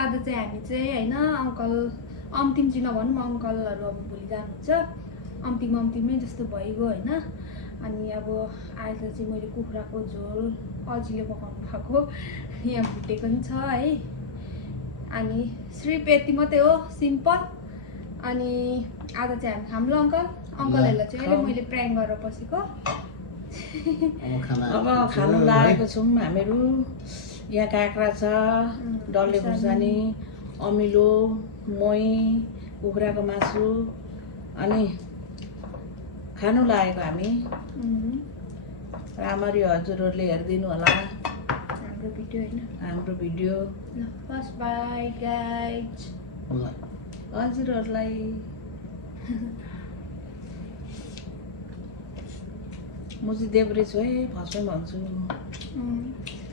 आज चाहिँ हामी चाहिँ हैन अंकल अन्तिम चाहिँ नभनौँ अंकलहरु अब भोलि जानुहुन्छ अन्तिममै जस्तो भइगयो हैन अनि अब आज चाहिँ मैले कुखुराको झोल अजिले पकाउनु भएको यहाँ भुटेको पनि छ है अनि श्रीप यति मात्रै हो सिम्पल अनि आज चाहिँ हामी खाम्लो अंकलहरुलाई चाहिँ अहिले मैले प्र्याङ्क गरेर बसेको अब खानु लागेको छौँ हामीहरू यहाँ काँक्रा छ डल्ले खुर्सानी अमिलो मही कुखुराको मासु अनि खानु लागेको हामी राम्ररी हजुरहरूले हेरिदिनु होला हाम्रो भिडियो फर्स्ट बाई गाइज हजुरहरूलाई म चाहिँ देब्रे छु है फर्स्टमै भन्छु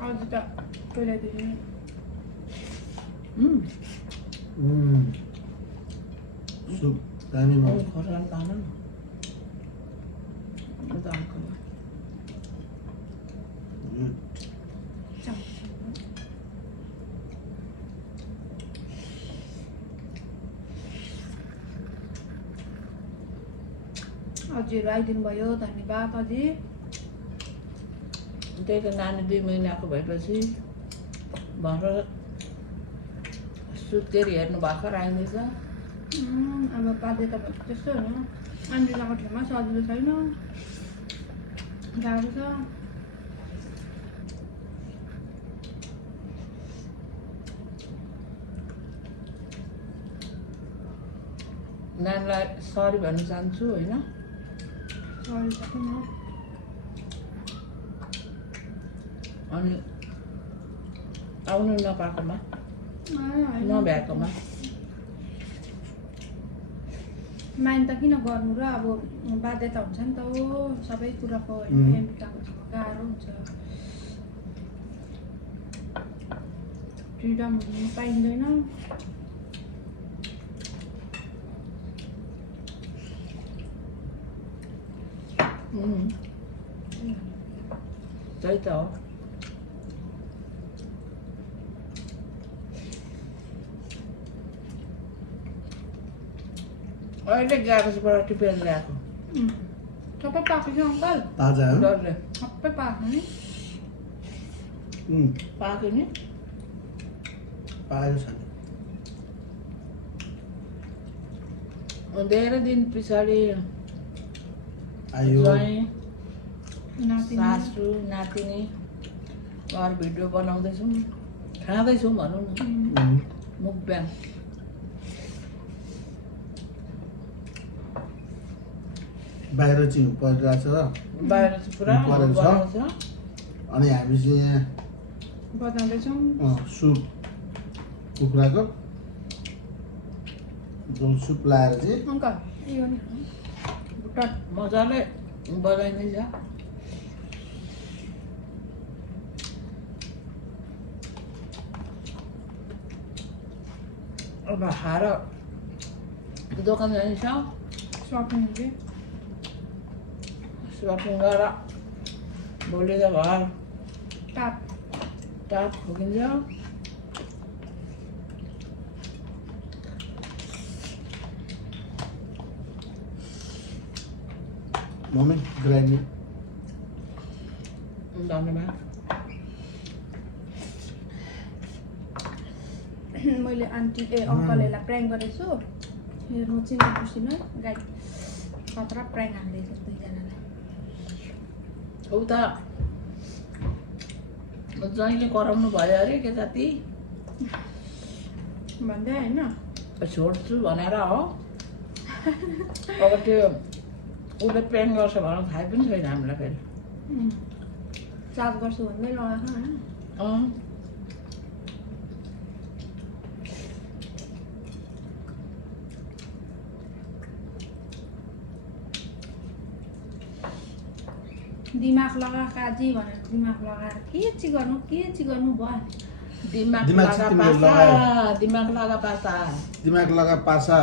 हजुर त पहिलादेखि सुप दामी म खोर्सानी तान न हजुर आइदिनु भयो धन्यवाद अझै त्यही त नानी 2 महिनाको भएपछि भर्खर सुत्केरी हेर्नु भर्खर आइँदैछ अब बाध्यता भयो त्यस्तो होइन आन्टीलाको ठाउँमा सजिलो छैन गाह्रो छ नानीलाई सरी भन्न चाहन्छु होइन सरी त किन अनि आउनु नपाएकोमा नभ्याएकोमा माइन त किन गर्नु र अब बाध्यता हुन्छ नि त हो सबै कुराको प्रेमिकाको गाह्रो हुन्छ फ्रिडम हुनु पाइँदैन त्यही त हो अहिले ग्यारेजबाट टिपेर ल्याएको सबै पाकेको अङ्कल ताजा हो डरले सबै पाक्यो नि पाक्यो नि पाएको छ नि धेरै दिन पछाडि आयो ज्वाइँ नातिनी सासु नातिनी घर भिडियो बनाउँदैछौँ खाँदैछौँ भनौँ न मुकब्याङ बाहिर चाहिँ परिरहेछ बाहिर चाहिँ पुरा परेको छ। बनाउँछ अनि हामी चाहिँ यहाँ बजाउँदैछौँ सुप कुखुराको झोल सुप लाएर चाहिँ अङ्कल यो नि भुटान मजाले बजाइँदैछ अब खाएर दोकान जानेछ सपिङ चाहिँ सपिङ गरेर भोलि त घर टाप टाप फुकिन्छ मम्मी ग्राइन्डिङ धन्यवाद मैले आन्टी अङ्कलहरूलाई प्र्याङ्क गरेको छु हेर्नु चाहिँ नबिर्सिनु गाई खतरा प्र्याङ्क हाल्दैछ दुईजनालाई उता जहिले कराउनु भयो अरे के जाति भन्दै होइन छोड्छु भनेर हो अब त्यो उसले प्रेम गर्छ भनेर थाहै पनि छैन हामीलाई फेरि चार्ज गर्छु भन्दै लगाएको होइन दिमाग लगा काजी भनेर दिमाग लगाएर के चाहिँ गर्नु भयो दिमाग दिमाग लगा चाहिँ तिमीले पासा लगायो। दिमाग लगा पासा दिमाग लगा पासा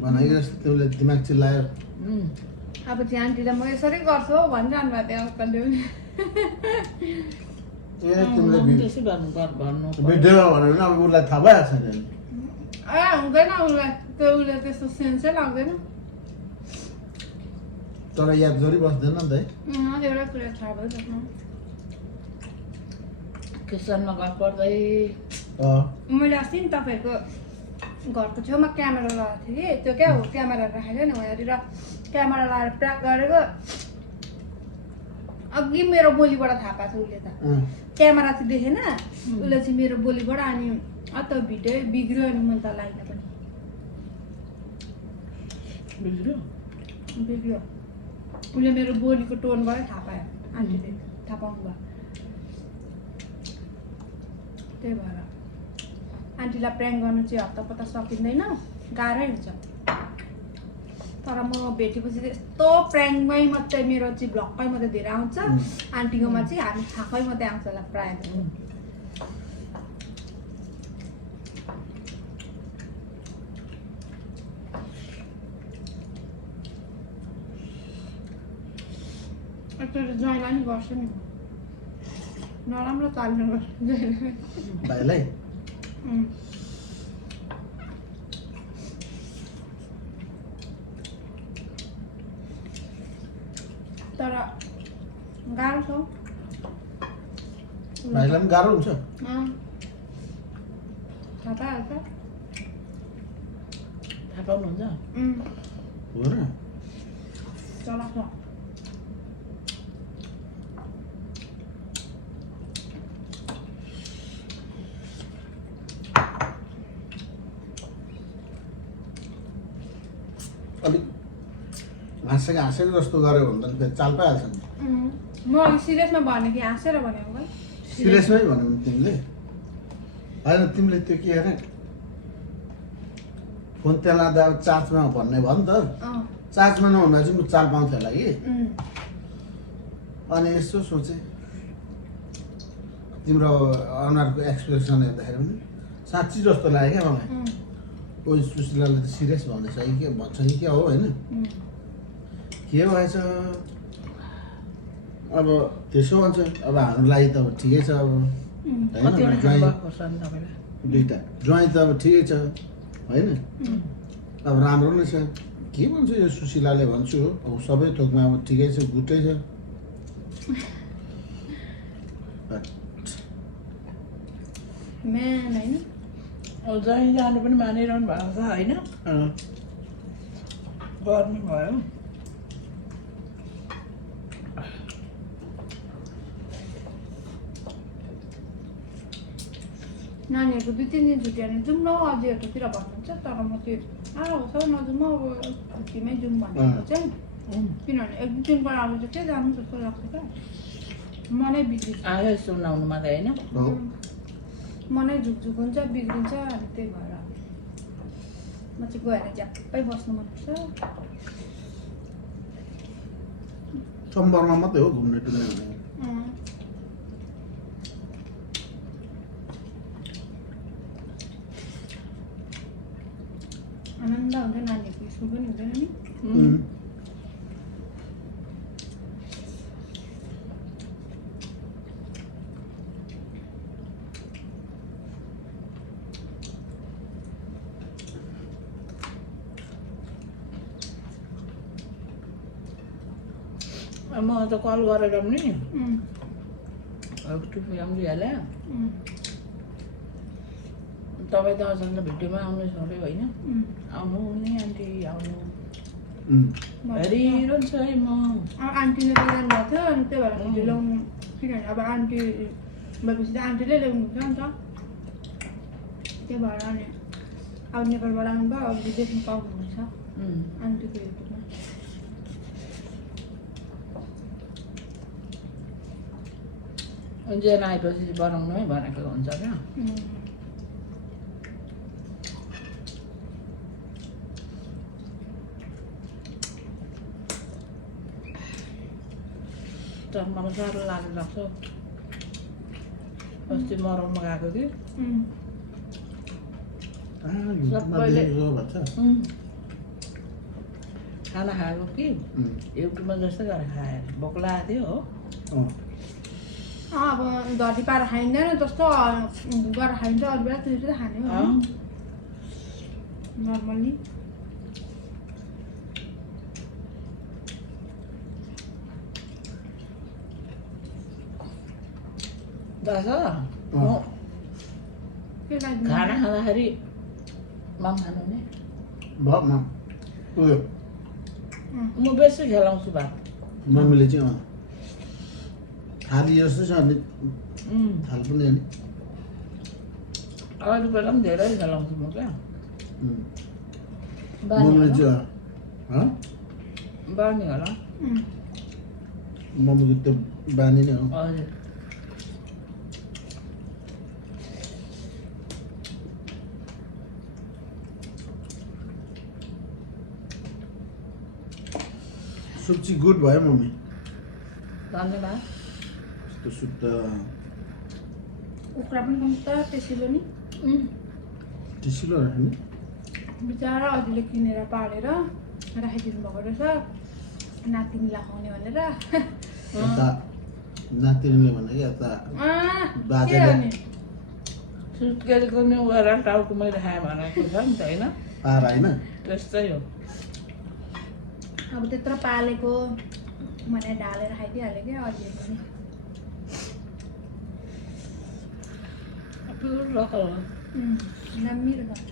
भनेको जस्तो तिमीले दिमाग चिल्लायो अब चाहिँ आन्टीलाई म यसरी गर्छु हौ भनिरहनु भएको थियो अङ्कलले पनि तिमीले त्यसै भन्नु भिडियोमा भन्यो भने अब उसलाई थाहा भइहाल्छ नि हुँदैन उसलाई त्यो उसले त्यस्तो सेन्सै लाग्दैन तर याद गरिबस्दैन नि त है एउटा कुरा थाहा भइसक्नु किचनमा घर पर्दै मैले अस्ति नि तपाईँहरूको घरको छेउमा क्यामेरा लगाएको थिएँ कि त्यो क्या हो क्यामेरा राखेको नि वहाँनिर क्यामेरा लगाएर प्र्याक गरेको अघि मेरो बोलीबाट थाहा पाएको छ उसले त क्यामेरा चाहिँ देखेन उसले चाहिँ मेरो बोलीबाट अनि त भिडियो बिग्रियो अनि मैले त लाइन पनि बिग्रियो उसले मेरो बोलीको टोनबाटै थाहा पायो आन्टीले थाहा पाउनु भयो त्यही भएर आन्टीलाई प्र्याङ्क गर्नु चाहिँ हप्तापत्ता सकिँदैन गाह्रै हुन्छ तर म भेटेपछि चाहिँ यस्तो प्र्याङ्कमै मात्रै मेरो चाहिँ भ्लगमै मात्रै धेरै आउँछ आन्टीकोमा चाहिँ हामी थाकै मात्रै आउँछ होला प्रायः एकचोटि ज्वाइँलाई नि गर्छु नि नराम्रो चाल्नु गर्छु भाइलाई तर गाह्रो छ भाइलाई पनि गाह्रो हुन्छ थाहा पाइहाल्छ थाहा पाउनुहुन्छ हो र चलाएको छ अलिक हाँसेको जस्तो गऱ्यो भने त फेरि चाल पाइहाल्छ नि म अलिक सिरियसमा भने कि हाँसेर भनेको है सिरियसमै भन्यो भने तिमीले होइन तिमीले त्यो के अरे फोन त्यहाँ लाँदा अब चार्जमा भन्ने भयो नि त चार्जमा नहुँदा चाहिँ म चाल पाउँथेँ होला कि अनि यसो सोचेँ तिम्रो अनुहारको एक्सप्रेसन हेर्दाखेरि पनि साँच्ची जस्तो लाग्यो क्या मलाई ओ सुशीलाले त सिरियस भन्दैछ कि के भन्छ कि क्या हो होइन के भएछ अब त्यसो भन्छ अब हाम्रो लागि त अब ठिकै छ अब होइन दुइटा ज्वाइँ त अब ठिकै छ होइन अब राम्रो नै छ के भन्छ यो सुशीलाले भन्छु अब सबै थोकमा अब ठिकै छ गुटै छ म्यान होइन जहीँ जानु पनि मानिरहनु भएको छ होइन गर्नु भयो नानीहरूको 2-3 दिन छुट्टी हाल्नु जाउँ न अझैहरूतिर भन्नुहुन्छ तर म त्यो होस् नजाउँ अब छुट्टीमै जाउँ भनेको चाहिँ किनभने 1-2 दिन पर अब चाहिँ के जानु जस्तो लाग्छ क्या मनै बिग्रिन्छ आयो सुनाउनु मात्रै होइन मनै झुकझुक हुन्छ बिग्रिन्छ अनि त्यही भएर म चाहिँ गएर झ्याप्पै बस्नु मनपर्छ सोमबारमा मात्रै हो घुम्ने टुल्ने आनन्द हुन्छ नानीहरूको स्कुल पनि हुँदैन नि म त कल गरेर पनि सम्झिहालेँ तपाईँ त अझ भिडियोमा आउनु छोड्यो होइन आउनु नि आन्टी आउनु हेरिरहन्छ है म आन्टीले बोलाउनु भएको थियो अनि त्यही भएर भिडियो ल्याउनु किनभने अब आन्टी भएपछि त आन्टीले ल्याउनु हुन्छ नि त त्यही भएर अनि अब नेपालबाट आउनुभयो अब देख्नु पाउनुहुन्छ आन्टीको युट्युबमा जेन आएपछि बनाउनु है भनेको हुन्छ क्या तर मलाई साह्रो लाग्नु लाग्छ अस्ति मरौमा गएको कि सबैले खाना खाएको कि युट्युबमा जस्तै गरेर खाएर भोक लागेको थियो हो अब धरी पाएर खाइँदैन जस्तो गरेर खाइन्छ अरू बेला त्यो खाने हो नर्मल्ली दाजु के लाग्दैन खाना खाँदाखेरि मम खानु नि भयो उयो म बेसी खेलाउँछु भात मम्मीले चाहिँ थाली जस्तो छ अनि थाल पनि अनि अरू बेला पनि धेरै खेलाउँछु म क्या मम्मीले चाहिँ बानी होला मम्मीको त्यो बानी नै हो हजुर सुप गुड भयो मम्मी धन्यवाद यस्तो सुप त कुखुरा पनि कम्ता टेसिलो नि टेसिलो राख्ने बिचरा अघिले किनेर पालेर राखिदिनु भएको रहेछ नातिनीलाई खुवाउने भनेर यता नातिनीले भने कि यता बाजेले सुत्केरीको नि गएर टाउको मैले खाएँ भनेको छ नि त होइन पार होइन त्यस्तै हो अब त्यत्रो पालेको भनेर ढालेर खाइदिइहाल्यो क्या अझै पनि रकल दामी रहेछ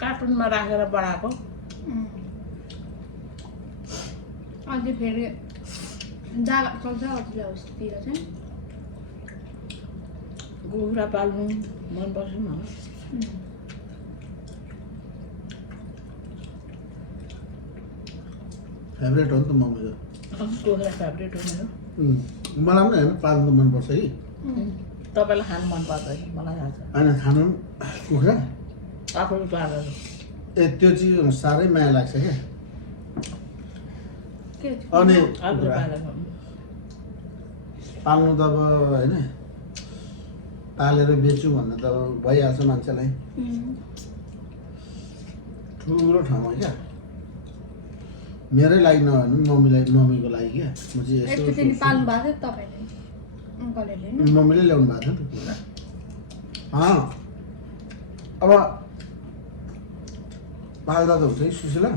कार्टुनमा राखेर बढाएको अझै फेरि जागा चल्छ अझै होस्टतिर चाहिँ कुखुरा पाल्नु मनपर्छ मलाई फेभरेट हो नि त मम्मीको कुखुरा फेभरेट हो मेरो मलाई पनि होइन पाल्नु त मनपर्छ कि तपाईँलाई खानु मन पर्दैन मलाई थाहा छ होइन खानु कुखुरा आफूले पालेर त्यो चाहिँ साह्रै माया लाग्छ क्या के अनि आफूले पालेर पाल्नु त अब होइन पालेर बेच्छु भन्ने त अब भइहाल्छ मान्छेलाई ठुलो ठाउँमा क्या मेरै लागि नभए पनि मम्मीको लागि क्या म चाहिँ एकचोटि पाल्नु भएको थियो तपाईँले अङ्कलहरूले नि मम्मीले ल्याउनु भएको थियो नि त कुरा अब पाल्दा त हुन्छ है सुशीला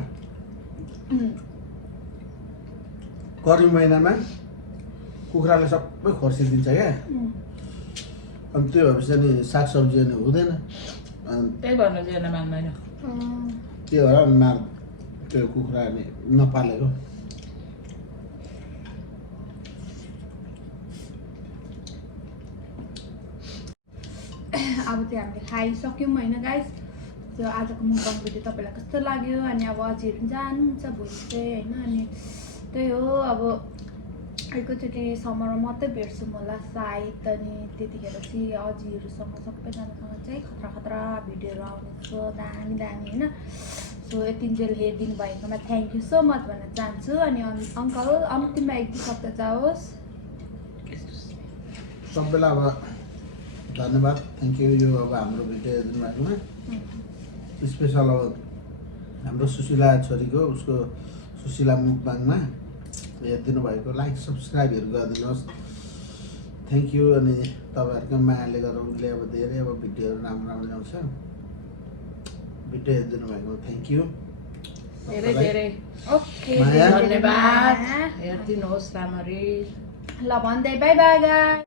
करिब महिनामा कुखुराले सबै खोर्सिदिन्छ क्या अनि त्यो भएपछि अनि सागसब्जी अनि हुँदैन त्यही भएर जेर्न मान्दैन त्यो भएर त्यो कुखुरा अनि नपालेको अब त्यो हामीले खाइसक्यौँ होइन गाइस त्यो आजको मुकबाङ भिडियो तपाईँलाई कस्तो लाग्यो अनि अब अझैहरू पनि जानुहुन्छ भोलि चाहिँ होइन अनि त्यही हो अब एकैचोटि समरमा मात्रै भेट्छौँ होला सायद अनि त्यतिखेर चाहिँ अझैहरूसँग सबैजनासँग चाहिँ खतरा खतरा भिडियोहरू आउनेछ दामी दामी होइन सो यतिन्जेल हेरिदिनु भएकोमा थ्याङ्क यू सो मच भन्न चाहन्छु अनि अङ्कल अन्तिममा एक दुई शब्द जाओस् सबैलाई अब धन्यवाद थ्याङ्क यू यो अब हाम्रो भिडियो हेरिदिनु भएकोमा स्पेसल अब हाम्रो सुशीला छोरीको उसको सुशीला मुकबाङमा हेरिदिनु भएको लाइक सब्सक्राइबहरू गरिदिनुहोस् थ्याङ्क यू अनि तपाईँहरूको मायाले गर्दा उसले अब धेरै अब भिडियोहरू राम्रो राम्रो ल्याउँछ भिडियो हेरिदिनु भएको थ्याङ्क यू धेरै धेरै ओके माया। धन्यवाद हेरिदिनुहोस् राम्ररी ल भन्दै बाई बाई गाइस